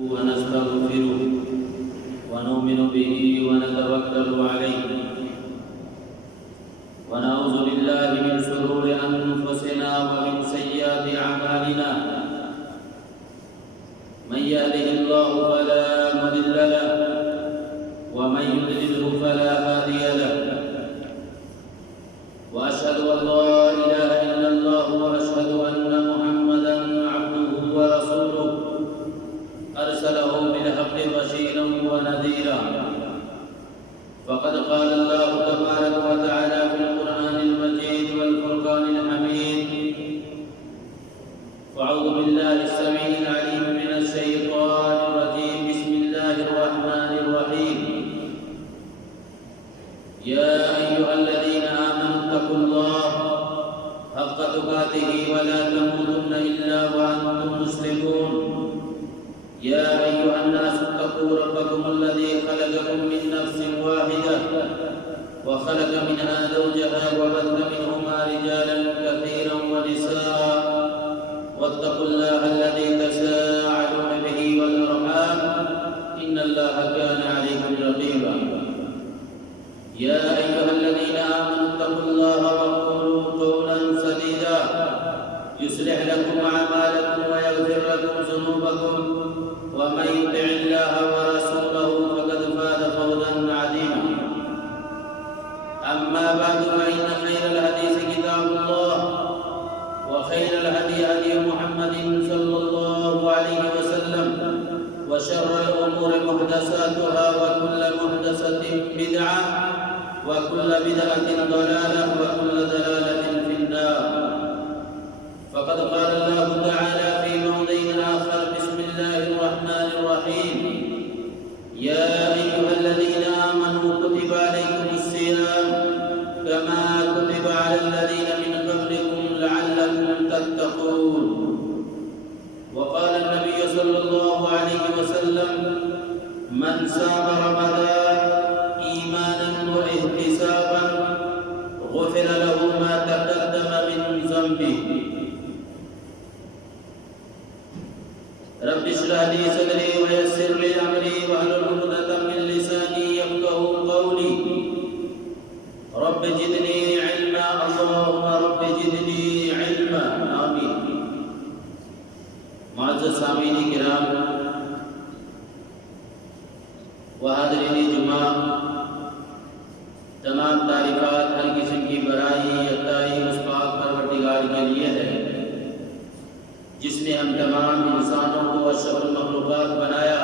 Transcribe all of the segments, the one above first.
ونستغفره ونؤمن به ونتوكل عليه ونعوذ بالله من شرور أنفسنا ومن سيئات أعمالنا من يهده الله فلا مضل له ومن يضلل فلا هادي له وأشهد أن لا إله إلا الله وأشهد أن محمدا عبده ورسوله أرسله بالحق بشيرا ونذيرا فقد قال الله تبارك وتعالى في القرآن المجيد والفرقان الحميد فأعوذ بالله السميع العليم من الشيطان الرجيم بسم الله الرحمن الرحيم يا أيها الذين آمنوا اتقوا الله حق تقاته ولا تموتن إلا وأنتم مسلمون يا أيها الناس اتقوا ربكم الذي خلقكم من نفس واحدة وخلق منها زوجها وبث منهما رجالا كثيرا ونساء واتقوا الله الذي تساءلون به والأرحام إن الله كان عليكم رقيبا يا أيها الذين آمنوا اتقوا الله وقولوا قولا سديدا يصلح لكم أعمالكم ويغفر لكم ذنوبكم ومن يطع الله ورسوله فقد فاز فوزا عظيما أما بعد فإن خير الحديث كتاب الله وخير الهدي هدي محمد صلى الله عليه وسلم وشر الأمور محدثاتها وكل محدثة بدعة وكل بدعة ضلالة وكل ضلالة في النار فقد قال الله تعالى في موضع آخر بسم الله الرحمن الرحيم يا أيها الذين آمنوا كتب عليكم الصيام كما كتب على الذين من قبلكم لعلكم تتقون وقال النبي صلى الله عليه وسلم من صام رمضان إيمانا واحتسابا غفر له ما تقدم من ذنبه رب اشرح لي صدري ويسر لي أمري واحلل عقدة من لساني يفقهوا قولي رب زدني علما اللهم رب زدني علما آمين معزز سامعین کرام و حاضرین جمعہ تمام تعریفات ہر قسم کی برائی یکتائی اس پاک پروردگار کے لیے ہے جس نے ہم تمام انسانوں کو اشرف المخلوقات بنایا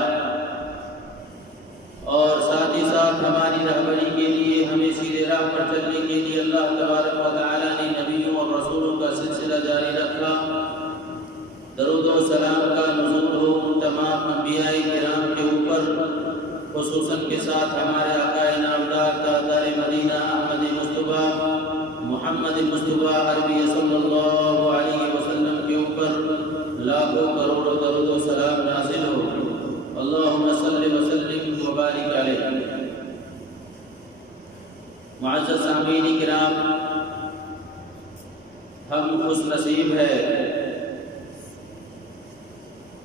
اور ساتھ ہی ساتھ ہماری رہبری کے لیے ہمیں سیدھے راہ پر چلنے کے لیے اللہ تبارک و تعالی نے نبیوں اور رسولوں کا سلسلہ جاری رکھا درود و سلام کا نزول ہو ان تمام انبیاء کرام کے اوپر خصوصاً کے ساتھ ہمارے آقا نامدار تاجدار مدینہ احمد مصطفیٰ محمد مصطفیٰ عربی صلی اللہ علیہ وسلم کے اوپر لاکھوں کروڑوں درود و سلام نازل ہو اللہم صلی وسلم وبارک علیہ معزز سامعین کرام ہم خوش نصیب ہے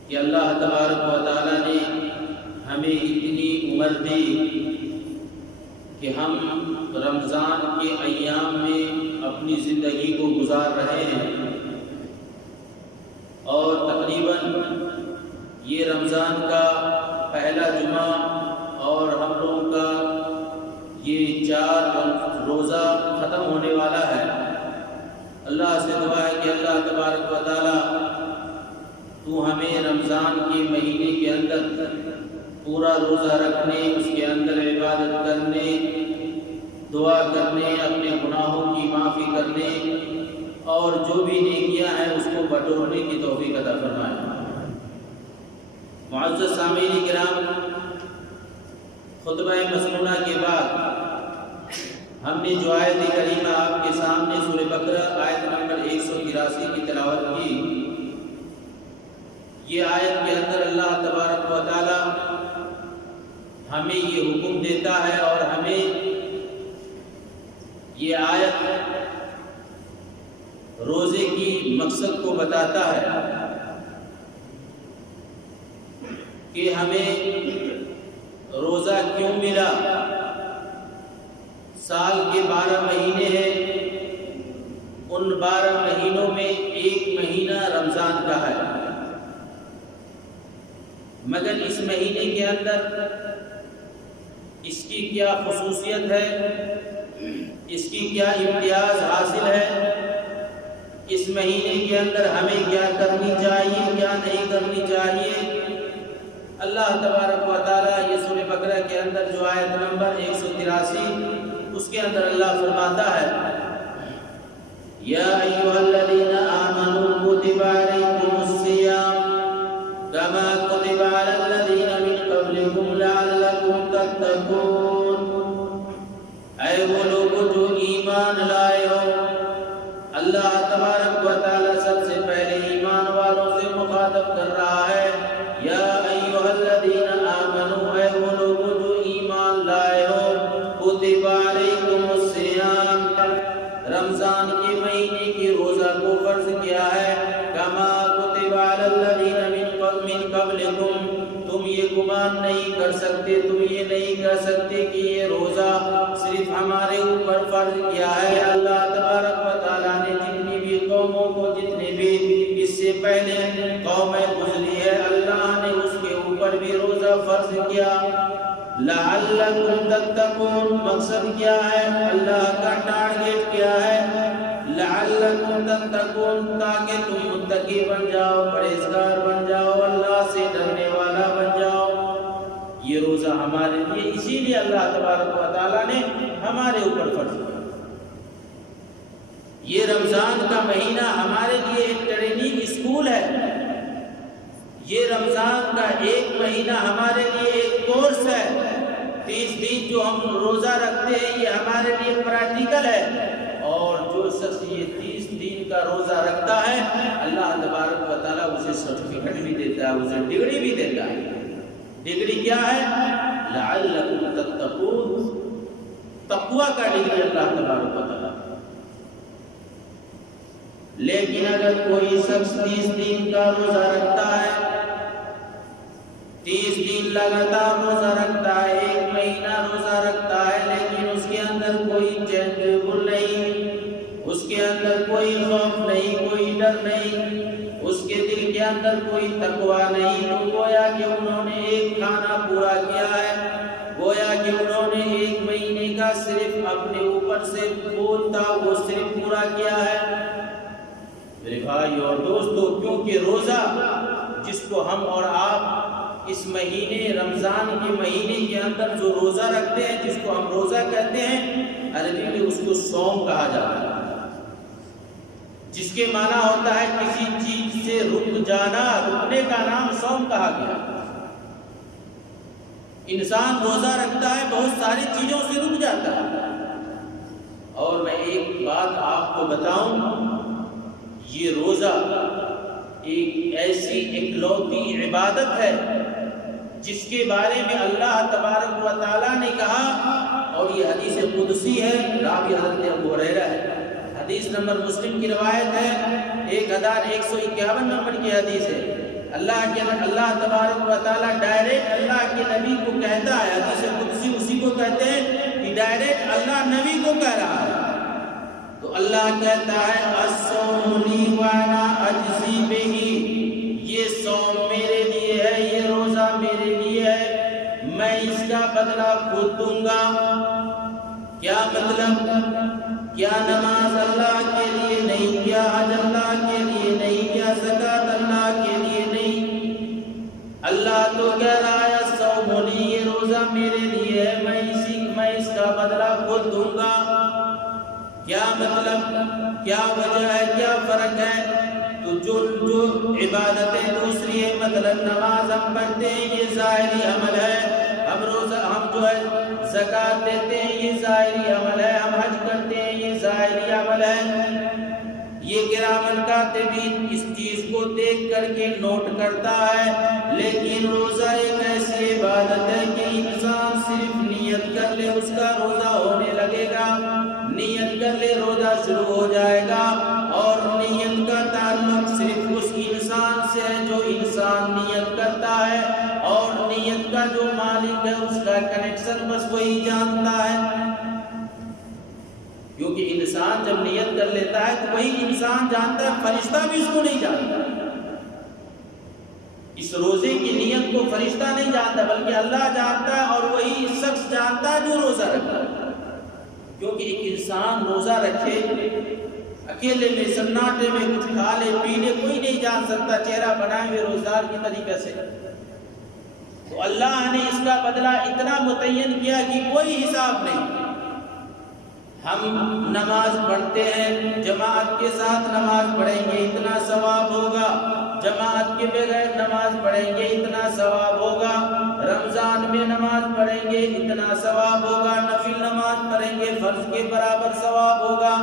کہ اللہ تبارک و تعالی نے ہمیں اتنی عمر دی کہ ہم رمضان کے ایام میں اپنی زندگی کو گزار رہے ہیں اور تقریباً یہ رمضان کا پہلا جمعہ اور ہم لوگوں کا یہ 4 روزہ ختم ہونے والا ہے اللہ سے دعا ہے کہ اللہ تبارک و تعالی تو ہمیں رمضان کے مہینے کے اندر پورا روزہ رکھنے اس کے اندر عبادت کرنے دعا کرنے اپنے گناہوں کی معافی کرنے اور جو بھی نیکیاں ہیں اس کو بٹورنے کی توفیق عطا فرمائے معزز سامعین کرام خطبہ مسنونہ کے بعد ہم نے جو آیت کریمہ آپ کے سامنے سورہ بقرہ آیت نمبر 183 کی تلاوت کی یہ آیت کے اندر اللہ تبارک و تعالی ہمیں یہ حکم دیتا ہے اور ہمیں یہ آیت روزے کی مقصد کو بتاتا ہے کہ ہمیں روزہ کیوں ملا؟ سال کے 12 مہینے ہیں، ان 12 مہینوں میں ایک مہینہ رمضان کا ہے، مگر اس مہینے کے اندر اس کی کیا خصوصیت ہے، اس کی کیا امتیاز حاصل ہے، اس مہینے کے اندر ہمیں کیا کرنی چاہیے، کیا نہیں کرنی چاہیے؟ اللہ تبارک و تعالیٰ یہ سورہ بقرہ کے اندر جو آیت نمبر 183 اس کے اندر اللہ فرماتا ہے، یا ایھا الذین آمنوا کتب علیکم الصیام کما کتب علی الذین من قبلکم لعلکم تتقون۔ اے وہ لوگ جو ایمان لائے ہو، اللہ تبارک و تعالیٰ سب سے پہلے ایمان والوں سے مخاطب کر رہا ہے، یا ایھا الذین آمنوا، اے وہ لوگ جو ایمان لائے ہو، کتب علیکم الصیام، رمضان کے مہینے کی روزہ کو فرض کیا ہے، کما کتب علی الذین من قبلکم، تم یہ گمان نہیں کر سکتے، تم یہ نہیں کہہ سکتے کہ یہ روزہ صرف ہمارے اوپر فرض کیا ہے۔ اللہ تبارک و تعالیٰ نے جتنی بھی قوموں کو، جتنے بھی اس سے پہلے قومیں گزری ہے، اللہ نے اس کے اوپر بھی روزہ فرض کیا۔ لعلکم تتقون، مقصد کیا ہے؟ اللہ کا ٹارگیٹ کیا ہے؟ لعلکم تتقون، تاکہ تم متقی بن جاؤ، پرہیزگار بن جاؤ، اللہ سے ڈرنے والا بن جاؤ۔ یہ روزہ ہمارے لیے، اسی لیے اللہ تبارک و تعالیٰ نے ہمارے اوپر فرض کیا۔ یہ رمضان کا مہینہ ہمارے لیے ایک ٹریننگ اسکول ہے، یہ رمضان کا ایک مہینہ ہمارے لیے ایک کورس ہے۔ 30 دن جو ہم روزہ رکھتے ہیں یہ ہمارے لیے پریکٹیکل ہے، اور جو شخص یہ 30 دن کا روزہ رکھتا ہے اللہ تبارک و تعالیٰ اسے سرٹیفکیٹ بھی دیتا ہے، اسے ڈگری بھی دیتا ہے۔ ڈگری کیا ہے؟ لعلکم تتقون، تقوی کا ڈگری اللہ تبارک و تعالیٰ۔ لیکن اگر کوئی شخص 30 دن کا روزہ رکھتا ہے، 30 دن لگاتار روزہ رکھتا ہے، ایک مہینہ روزہ رکھتا ہے، لیکن اس کے اندر کوئی چین نہیں، اس کے اندر کوئی خوف نہیں، کوئی ڈر نہیں، اس کے دل کے اندر کوئی تقویٰ نہیں، تو گویا کہ انہوں نے ایک کھانا پورا کیا ہے، گویا کہ انہوں نے ایک مہینے کا صرف اپنے اوپر سے بول تھا وہ صرف پورا کیا ہے۔ میرے بھائی اور دوستو، کیونکہ روزہ جس کو ہم اور آپ اس مہینے رمضان کے مہینے کے اندر جو روزہ رکھتے ہیں، جس کو ہم روزہ کہتے ہیں، عربی میں اس کو صوم کہا جاتا ہے، جس کے معنی ہوتا ہے کسی چیز سے رک جانا، رکنے کا نام صوم کہا گیا۔ انسان روزہ رکھتا ہے، بہت ساری چیزوں سے رک جاتا ہے۔ اور میں ایک بات آپ کو بتاؤں، یہ روزہ ایک ایسی اکلوتی عبادت ہے جس کے بارے میں اللہ تبارک و تعالیٰ نے کہا، اور یہ حدیث قدسی ہے، راوی حضرت ابو ہریرہ ہے، حدیث نمبر مسلم کی روایت ہے، 1151 نمبر کی حدیث ہے۔ اللہ تبارک و تعالیٰ ڈائریکٹ اللہ کے نبی کو کہتا ہے، حدیث قدسی اسی کو کہتے ہیں کہ ڈائریکٹ اللہ نبی کو کہہ رہا ہے۔ تو اللہ کہتا ہے الصوم لی وانا اجزی بہ، یہ صوم میرے لیے ہے، یہ روزہ میرے لیے ہے، میں اس کا بدلہ خود دوں گا۔ کیا مطلب؟ کیا نماز اللہ کے لیے نہیں، کیا حج اللہ کے لیے نہیں، کیا زکوٰۃ اللہ کے لیے نہیں؟ اللہ تو کہہ رہا ہے الصوم لی، یہ روزہ میرے لیے ہے، میں اس کا بدلہ خود دوں گا۔ کیا مطلب؟ کیا وجہ ہے؟ کیا فرق ہے؟ تو جو عبادتیں دوسری ہیں، مثلا نماز ہم پڑھتے ہیں، یہ ظاہری عمل ہے، ہم جو ہے زکوٰۃ دیتے ہیں، یہ ظاہری عمل ہے، ہم حج کرتے ہیں، یہ ظاہری عمل ہے۔ یہ کرامن کاتبین اس چیز کو دیکھ کر کے نوٹ کرتا ہے، لیکن روزہ ایک ایسی عبادت ہے کہ انسان صرف نیت کر لے اس کا روزہ ہونے لگے گا، نیت کر لے روزہ شروع ہو جائے گا، اور نیت کا تعلق صرف اس انسان سے ہے جو انسان نیت کرتا ہے، اور جانتا ہے، کیونکہ انسان جب نیت کر لیتا ہے تو وہی انسان جانتا ہے، فرشتہ بھی اس کو نہیں جانتا۔ اس روزے کی نیت کو فرشتہ نہیں جانتا بلکہ اللہ جانتا ہے، اور وہی شخص جانتا ہے جو روزہ رکھتا ہے۔ کیونکہ ایک انسان روزہ رکھے اکیلے میں سناٹے میں کچھ کھا لے پی لے، کوئی نہیں جان سکتا چہرہ بنائے ہوئے روزدار کی طریقے سے۔ تو اللہ نے اس کا بدلہ اتنا متعین کیا کہ کوئی حساب نہیں۔ ہم نماز پڑھتے ہیں، جماعت کے ساتھ نماز پڑھیں گے اتنا ثواب ہوگا، جماعت کے بغیر نماز پڑھیں گے اتنا ثواب ہوگا، رمضان میں نماز پڑھیں گے اتنا ثواب ہوگا، نفل نماز پڑھیں گے فرض کے برابر ثواب ہوگا۔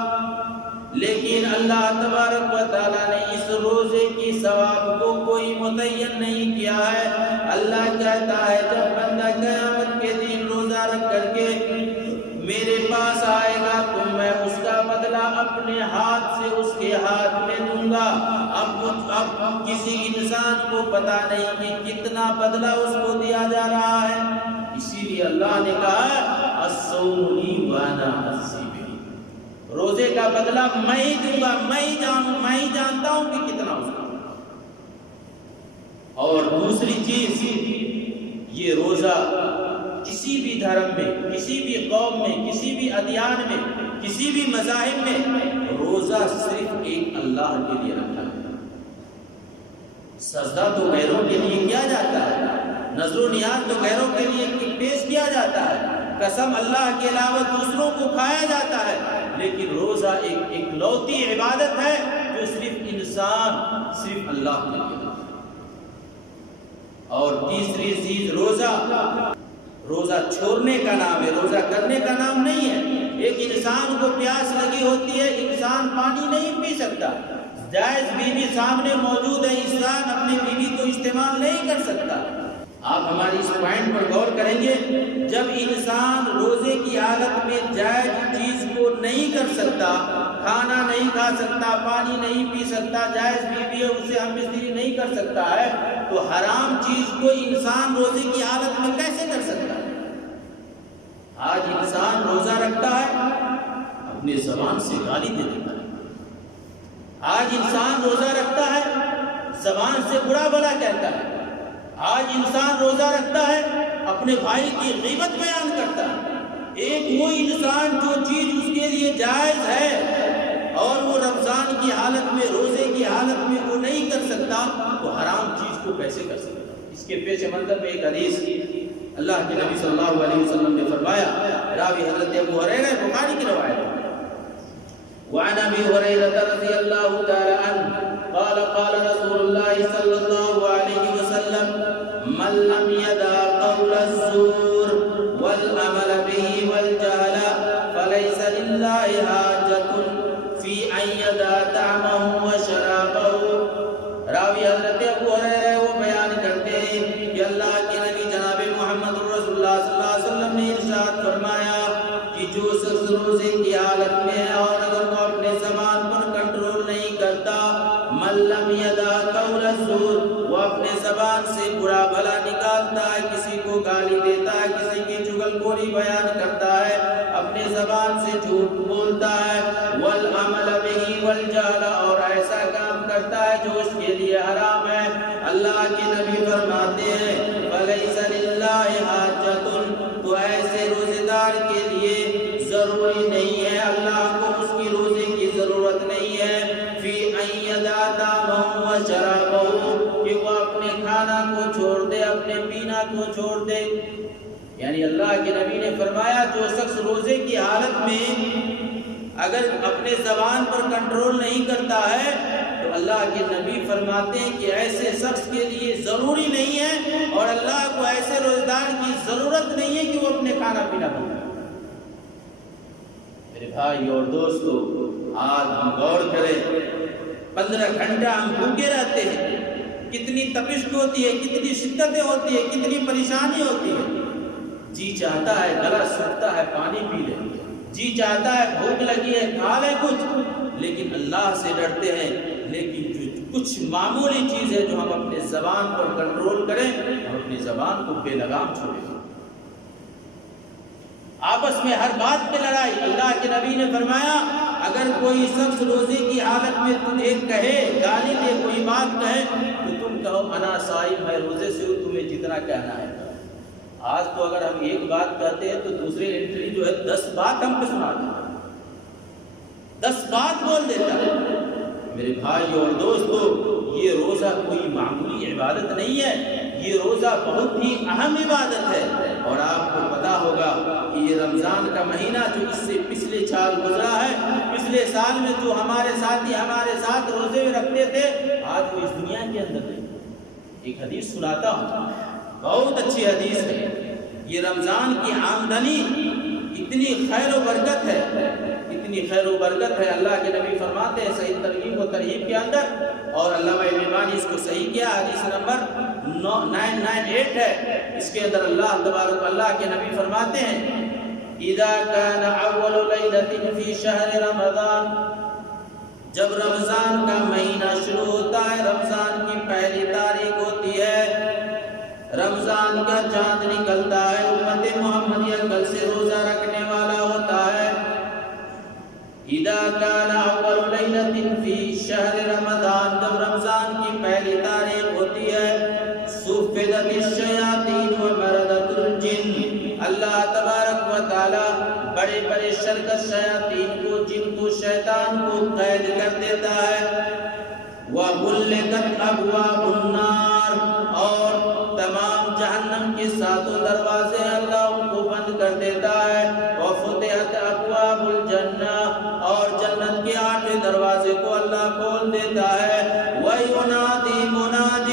لیکن اللہ تبارک و تعالیٰ نے اس روزے کی ثواب کو کوئی متعین نہیں کیا ہے۔ اللہ کہتا ہے جب بندہ قیامت کے دن روزہ رکھ کر کے میرے پاس آئے گا تو میں اس کا بدلہ اپنے ہاتھ سے اس کے ہاتھ میں دوں گا۔ اب کسی انسان کو پتا نہیں کہ کتنا بدلہ اس کو دیا جا رہا ہے، اسی لیے اللہ نے کہا الصوم لی وانا اجزی بہ، روزے کا بدلہ میں ہی دوں گا، میں ہی جانتا ہوں کہ کتنا اس کا۔ اور دوسری چیز، یہ روزہ کسی بھی دھرم میں، کسی بھی قوم میں، کسی بھی ادیان میں، کسی بھی مذاہب میں روزہ صرف ایک اللہ کے لیے رکھا ہے۔ سجدہ تو غیروں کے لیے کیا جاتا ہے، نذر و نیاز تو غیروں کے لیے پیش کیا جاتا ہے، قسم اللہ کے علاوہ دوسروں کو کھایا جاتا ہے، لیکن روزہ ایک اکلوتی عبادت ہے جو صرف انسان، صرف اللہ کے لیے۔ اور تیسری چیز روزہ چھوڑنے کا نام ہے، روزہ کرنے کا نام نہیں ہے۔ ایک انسان کو پیاس لگی ہوتی ہے، انسان پانی نہیں پی سکتا، جائز بیوی سامنے موجود ہے، انسان اپنی بیوی کو استعمال نہیں کر سکتا۔ آپ ہماری اس پوائنٹ پر غور کریں گے، جب انسان روزے کی حالت میں جائز چیز کو نہیں کر سکتا، کھانا نہیں کھا سکتا، پانی نہیں پی سکتا، جائز بیوی ہے اسے ہم بستری نہیں کر سکتا ہے، تو حرام چیز کو انسان روزے کی حالت میں کیسے کر سکتا ہے؟ آج انسان روزہ رکھتا ہے، اپنے زبان سے گالی دے دیتا ہے۔ آج انسان روزہ رکھتا ہے، زبان سے برا بھلا کہتا ہے۔ آج انسان روزہ رکھتا ہے، اپنے بھائی کی غیبت بیان کرتا ہے۔ ایک وہ انسان جو چیز اس کے لیے جائز ہے اور وہ رمضان کی حالت میں، روزے کی حالت میں وہ نہیں کر سکتا، تو حرام چیز کو کیسے کر سکتا؟ اس کے پیش منظر میں ایک حدیث اللہ کے نبی صلی اللہ علیہ وسلم نے فرمایا، راوی حضرت ابو ہریرہ، بخاری کی روایت ہے، وعن ابي هريره رضي الله تعالى عنه قال قال رسول الله صلى الله عليه وسلم من لم يدع قول الزور والعمل به والجهل فليس لله حاجة في ان يدع طعامه وشرابه۔ راوی حضرت ابو ہریرہ وہ بیان کرتے ہیں کہ اللہ کے نبی جناب محمد رسول اللہ صلی اللہ علیہ وسلم نے ارشاد فرمایا کہ جو شخص روزے کی حالت میں ہے اور اگر وہ اپنے زبان پر کنٹرول نہیں کرتا، من لم یدع قول الزور، وہ اپنے زبان سے برا بھلا نکالتا ہے، کسی کو گالی دیتا ہے، کسی کی چغل خوری بیان کرتا ہے، اپنے زبان سے جھوٹ بولتا ہے، والعمل به والجہل، اور ایسا کام کرتا ہے جو اس کے لیے حرام ہے، اللہ کے نبی فرماتے ہیں فلیس للہ حاجۃ، تو ایسے روزے دار کے لیے ضروری نہیں ہے، اللہ کو اس کی روزے کی ضرورت نہیں ہے، فی ان یدع طعامہ وشرابہ، کہ وہ اپنے کھانا کو چھوڑ دے، اپنے پینا کو چھوڑ دے۔ یعنی اللہ کے نبی نے فرمایا جو شخص روزے کی حالت میں اگر اپنے زبان پر کنٹرول نہیں کرتا ہے تو اللہ کے نبی فرماتے ہیں کہ ایسے شخص کے لیے ضروری نہیں ہے، اور اللہ کو ایسے روزے دار کی ضرورت نہیں ہے کہ وہ اپنے کھانا پینا بند کرے۔ میرے بھائی اور دوستو، آج ہم غور کریں، 15 گھنٹہ ہم بھوکے رہتے ہیں، کتنی تپش ہوتی ہے، کتنی شدتیں ہوتی ہے، کتنی پریشانی ہوتی ہے۔ جی چاہتا ہے گلا سوکھتا ہے پانی پی لیں، جی چاہتا ہے بھوک لگی ہے کھا لیں کچھ، لیکن اللہ سے ڈرتے ہیں، لیکن جو کچھ معمولی چیز ہے جو ہم اپنے زبان پر کنٹرول کریں، ہم اپنی زبان کو بے لگام چھوڑیں۔ آپس میں ہر بات پہ لڑائی۔ اللہ کے نبی نے فرمایا اگر کوئی شخص روزے کی حالت میں تجھے کہے، گالی دے، کوئی بات کہے تو تم کہو انا صائم، میں روزے سے ہوں، تمہیں جتنا کہنا ہے۔ آج تو اگر ہم ایک بات کہتے ہیں تو دوسرے انٹری جو ہے 10 بات ہم کو سنا دیتا ہے، 10 بات بول دیتا ہے۔ میرے بھائی اور دوستو، یہ روزہ کوئی معمولی عبادت نہیں ہے، یہ روزہ بہت ہی اہم عبادت ہے۔ اور آپ کو پتا ہوگا کہ یہ رمضان کا مہینہ جو اس سے پچھلے سال گزرا ہے، پچھلے سال میں جو ہمارے ساتھی ہمارے ساتھ روزے رکھتے تھے، آج وہ اس دنیا کے اندر نہیں۔ ایک حدیث سناتا ہوں، بہت اچھی حدیث ہے۔ یہ رمضان کی آمدنی اتنی خیر و برکت ہے، اتنی خیر و برکت ہے، اللہ کے نبی فرماتے ہیں صحیح ترغیب و ترہیب کے اندر، اور علامہ ابن البانی اس کو صحیح کیا، حدیث نمبر 998 ہے۔ اس کے اندر اللہ تبارک اللہ کے نبی فرماتے ہیں اذا كان اول ليلة في شهر رمضان، جب رمضان کا مہینہ شروع ہوتا ہے، رمضان کی پہلی تاریخ ہوتی ہے، رمضان کا چاند نکلتا ہے، امت محمدیہ کل سے روزہ رکھنے والا ہوتا ہے۔ اذا كان اول ليلة في شهر رمضان، جب رمضان کی پہلی تاریخ ہوتی ہے، صفدت الشیاطین ومردت الجن، اللہ تبارک و تعالی بڑے بڑے شرکت شیاطین کو، جن کو، شیطان کو قید کر دیتا ہے۔ وغلقت ابواب النار، اور تمام جہنم کے 7 دروازے اللہ ان کو بند کر دیتا ہے۔ وفتحت ابواب الجنہ، اور جنت کے 8 دروازے کو اللہ کھول دیتا ہے۔ وَيُنَادِي مُنَادٍ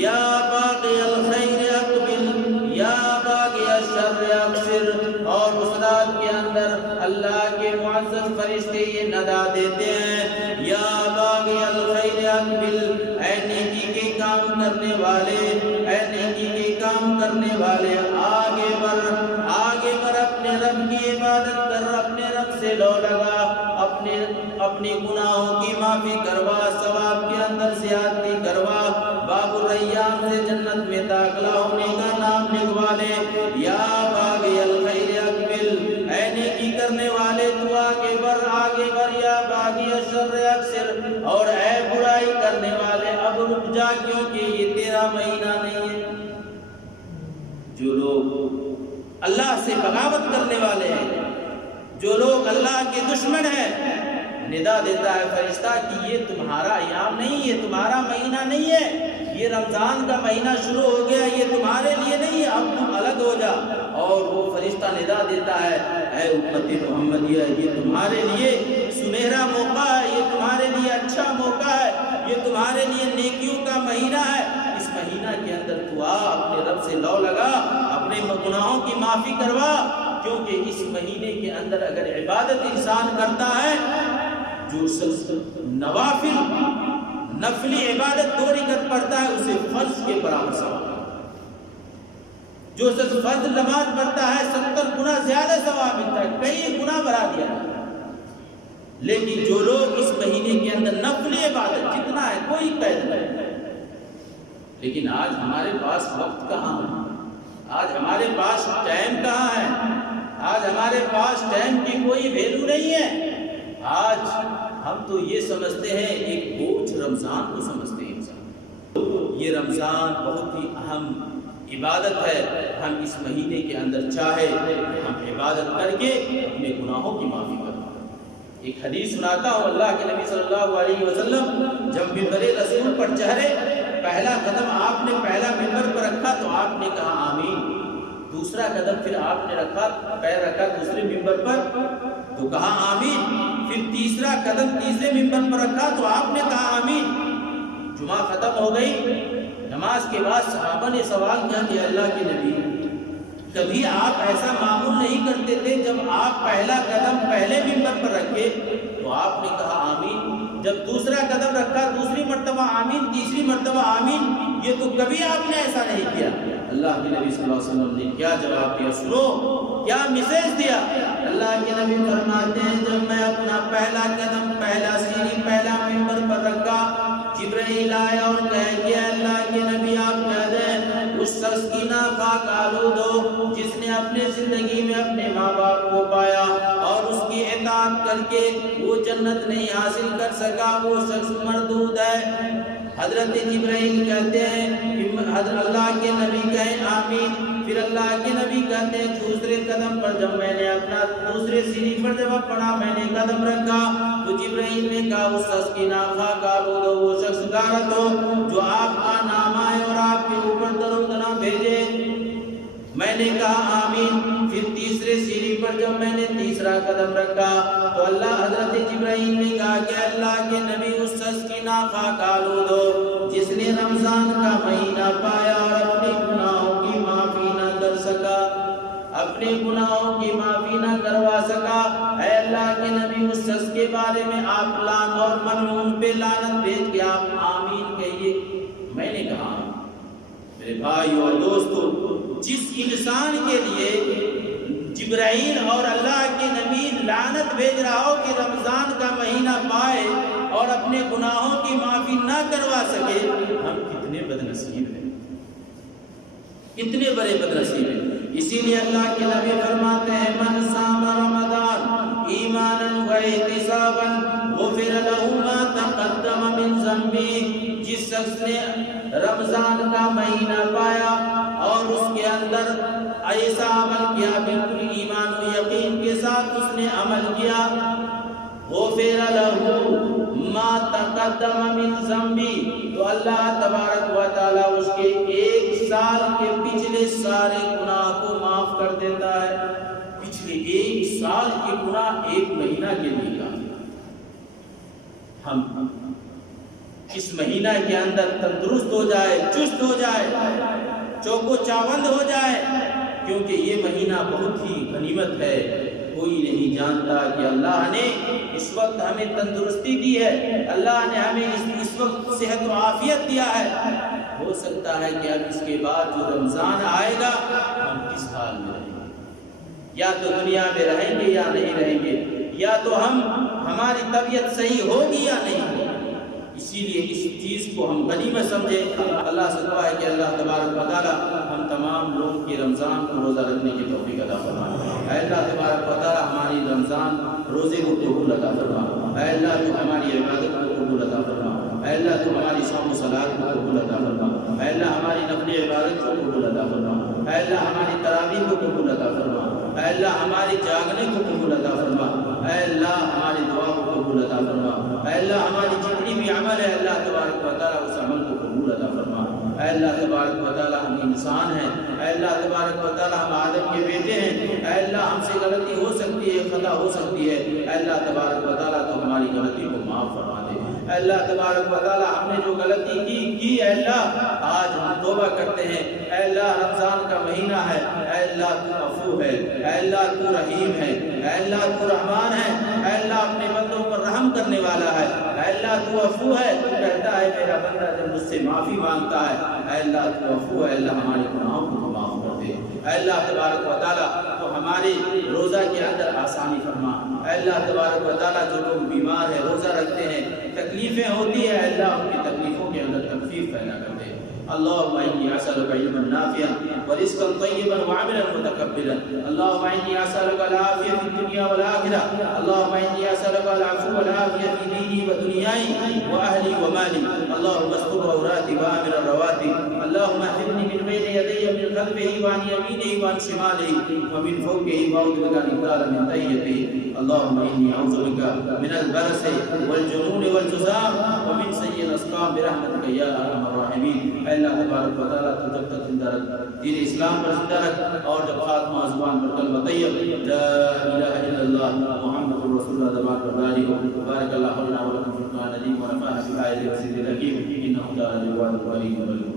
يَا بَاغِيَ الْخَيْرِ أَقْبِلْ يَا بَاغِيَ الشَّرِّ أَقْصِرْ، اور اس رات کے اندر اللہ کے معزز فرشتے یہ ندا دیتے ہیں، یا باغی الخیر اقبل، اے نیکی کے کام کرنے والے، اے نیکی کے کام کرنے والے، آگے بڑھ، آگے بڑھ، اپنے رب کی عبادت کر، اپنے رب سے لو لگا، اپنے گناہوں کی معافی کروا، ثواب کے اندر زیادتی کروا، باب الریان سے جنت میں داخلہ ہونے کا نام لکھوا لے۔ یا باغی الخیر اقبل، اے نیکی کرنے والے تو آگے بڑھ، آگے بڑھ، یا باغی الشر اقصر، اور اے برائی کرنے والے اب رک جا، کیونکہ یہ تیرا مہینہ نہیں ہے۔ جو لوگ اللہ سے بغاوت کرنے والے ہیں، جو لوگ اللہ کے دشمن ہیں، ندا دیتا ہے فرشتہ کہ یہ تمہارا ایام نہیں، یہ تمہارا مہینہ نہیں ہے، یہ رمضان کا مہینہ شروع ہو گیا، یہ تمہارے لیے نہیں ہے، اب تم الگ ہو جا۔ اور وہ فرشتہ ندا دیتا ہے، اے امت محمدیہ، یہ تمہارے لیے سنہرا موقع ہے، یہ تمہارے لیے اچھا موقع ہے، یہ تمہارے لیے نیکیوں کا مہینہ ہے۔ اس مہینہ کے اندر تو آ، اپنے رب سے لو لگا، اپنے گناہوں کی معافی کروا، کیونکہ اس مہینے کے اندر اگر عبادت انسان کرتا ہے، جو شخص نوافل نفلی عبادت 2 رکعت پڑھتا ہے، اسے فرض کے برابر ثواب، جو شخص فرض نماز پڑھتا ہے 70 گنا زیادہ ثواب ملتا ہے، کئی گنا بڑھا دیا۔ لیکن جو لوگ اس مہینے کے اندر نفلی عبادت جتنا ہے کوئی قید نہیں، لیکن آج ہمارے پاس وقت کہاں ہے، آج ہمارے پاس ٹائم کہاں ہے، آج ہمارے پاس ٹائم کی کوئی ویلیو نہیں ہے۔ آج ہم تو یہ سمجھتے ہیں، ایک بوجھ رمضان کو سمجھتے ہیں انسان۔ یہ رمضان بہت ہی اہم عبادت ہے، ہم اس مہینے کے اندر چاہے ہم عبادت کر کے اپنے گناہوں کی معافی کریں۔ ایک حدیث سناتا ہوں، اللہ کے نبی صلی اللہ علیہ وسلم جب منبر رسول پر چڑھے، پہلا قدم آپ نے پہلا منبر پر رکھا تو آپ نے کہا آمین، دوسرا قدم پھر آپ نے رکھا، پیر رکھا دوسرے منبر پر تو کہا آمین، پھر تیسرا قدم تیسرے منبر پر رکھا تو آپ نے کہا آمین۔ جمعہ ختم ہو گئی، نماز کے بعد صحابہ نے سوال کیا کہ اللہ کے نبی، کبھی آپ ایسا معمول نہیں کرتے تھے، جب آپ پہلا قدم پہلے منبر پر رکھے تو آپ نے کہا آمین، جب دوسرا قدم رکھا دوسری مرتبہ آمین، تیسری مرتبہ آمین، یہ تو کبھی آپ نے ایسا نہیں کیا۔ اللہ کے نبی صلی اللہ علیہ وسلم نے کیا جواب دیا، سنو کیا میسج دیا۔ اللہ کے نبی فرماتے ہیں، جب میں اپنا پہلا قدم پہلا سیڑھی پہلا منبر پر رکھا، جبرائیل آیا اور کہہ گیا اللہ کے نبی آپ کہہ دیں اس شخص کی ناپاک آلود ہو جس نے اپنے زندگی میں اپنے ماں کر کے وہ جنت نہیں حاصل کر سکا وہ شخص مردود ہے۔ حضرت جبرائیل کہتے ہیں حضرت اللہ کے نبی کہیں آمین، پھر اللہ کے نبی کہتے ہیں دوسرے قدم پر جب میں نے اپنا دوسرے سیڑھی پر جب پڑا میں نے قدم رکھا تو جبرائیل نے کہا اس شخص کی ناخواہ کالو دو، وہ شخص غارت ہو جو آپ کا نام آئے اور آپ کے اوپر درود نہ بھیجے۔ میں نے کہا آمین، پھر تیسرے سیڑھی پر جب میں نے تیسرا قدم رکھا تو اللہ حضرت جبرائیل نے کہا کہ اللہ کے نبی اس شخص کی ناخواہ کالو دو جس نے رمضان کا مہینہ پایا اور اپنے گناہوں کی معافی نہ کر سکا، اپنے گناہوں کی معافی نہ کروا سکا۔ اے اللہ کے نبی اس شخص کے بارے میں آپ لعن اور ملعون پہ لعنت بھیج کے آپ آمین کہیے۔ میں نے کہا میرے بھائیو اور دوستو، جس انسان کے لیے جبرائیل اور اللہ کے نبی لعنت بھیج رہا ہو کہ رمضان کا مہینہ پائے اور اپنے گناہوں کی معافی نہ کروا سکے، ہم کتنے بد نصیب ہیں، کتنے بڑے بد نصیب ہیں۔ اسی لیے اللہ کے نبی فرماتے ہیں من صام رمضان ایمانا و احتسابا غفر له ما تقدم من ذنبه، جس شخص نے رمضان کا مہینہ پایا اور اس کے اندر ایسا عمل کیا بالکل ایمان و یقین کے ساتھ اس نے عمل کیا، غفر له ما تقدم من ذنبه، تو اللہ تبارک و تعالی اس کے ایک سال کے پچھلے سارے گناہ کو معاف کر دیتا ہے۔ پچھلے ایک سال کے گناہ ایک مہینہ کے لیے کافی۔ ہم اس مہینہ کے اندر تندرست ہو جائے، چست ہو جائے، چوکو چاوند ہو جائے، کیونکہ یہ مہینہ بہت ہی غنیمت ہے۔ کوئی نہیں جانتا کہ اللہ نے اس وقت ہمیں تندرستی دی ہے، اللہ نے ہمیں اس وقت صحت و عافیت دیا ہے۔ ہو سکتا ہے کہ اب اس کے بعد جو رمضان آئے گا ہم کس حال میں رہیں گے، یا تو دنیا میں رہیں گے یا نہیں رہیں گے، یا تو ہماری طبیعت صحیح ہوگی یا نہیں ہوگی۔ اسی لیے اس چیز کو ہم غنیمت سمجھیں۔ اللہ سے دعا ہے کہ اللہ تبارک و تعالی ہم تمام لوگ کے رمضان کو روزہ رکھنے کی توفیق عطا فرمائے۔ اے اللہ تبارک و تعالی ہماری رمضان روزے کو قبول عطا فرما۔ اے اللہ تو ہماری عبادت کو قبول عطا فرما۔ اے اللہ تو ہماری صوم و صلات کو قبول عطا فرما۔ اے اللہ ہماری نفل عبادت کو قبول عطا فرما۔ اے اللہ ہماری تراویح کو قبول عطا فرما۔ اے اللہ ہماری جاگنے کو قبول عطا فرما۔ اے اللہ ہماری دعا کو قبول عطا فرما۔ اے اللہ ہماری جتنی بھی عمل ہے اللہ تبارک و تعالی اس عمل کو قبول عطا فرما۔ اے اللہ تبارک و تعالی ہم انسان ہیں، اے اللہ تبارک و تعالی ہم آدم کے بیٹے ہیں، اے اللہ ہم سے غلطی ہو سکتی ہے، خطا ہو سکتی ہے، اے اللہ تبارک و تعالی تو ہماری غلطی کو معاف فرما دے۔ اے اللہ تبارک و تعالی ہم نے جو غلطی کی اے اللہ آج ہم توبہ کرتے ہیں۔ اے اللہ رمضان کا مہینہ ہے، اے اللہ تو عفو ہے، اے اللہ تو رحیم ہے، اے اللہ تو رحمان ہے، اے اللہ اپنے بندوں پر رحم کرنے والا ہے، اے اللہ تو عفو ہے، تو کہتا ہے میرا بندہ جب مجھ سے معافی مانگتا ہے، اے اللہ تو عفو ہے، اللہ ہمارے گناہوں کو معاف کر دے۔ اے اللہ تبارک و تعالی تو ہمارے روزہ کے اندر آسانی فرما۔ اے اللہ تبارک و تعالی جو لوگ بیمار ہیں روزہ رکھتے ہیں تکلیفیں ہوتی ہیں، اے اللہ ان کی تکلیفوں کے اندر تخفیف پیدا کر دے۔ اللهم إني أسألك علما نافعا ورزقا طيبا وعملا متقبلا، اللهم إني أسألك العافية في الدنيا والآخرة، اللهم إني أسألك العفو والعافية في ديني ودنياي وأهلي ومالي، اللهم استر عوراتي وآمن رواتي، اللهم احفظني من بين يدي من خلفه وعن يمينه وعن شماله ومن فوقه وأعوذ بك أن أغتال من تحته، اللهم إني أعوذ بك من البرص والجنون والجذام ومن سيء الأسقام برحمتك يا أرحم الراحمين۔ اے اللہ تبارک و تعالیٰ تو جب تک زندہ رکھ، دین اسلام پر زندہ رکھ، اور جب خاتمہ زبان پر کلمہ طیب لا الہ الا اللہ محمد رسول اللہ زبان پر جاری ہو۔ بارک اللہ لنا ولکم فی القرآن العظیم ونفعنا بالآیات والذکر الحکیم انہ کان جواد کریم۔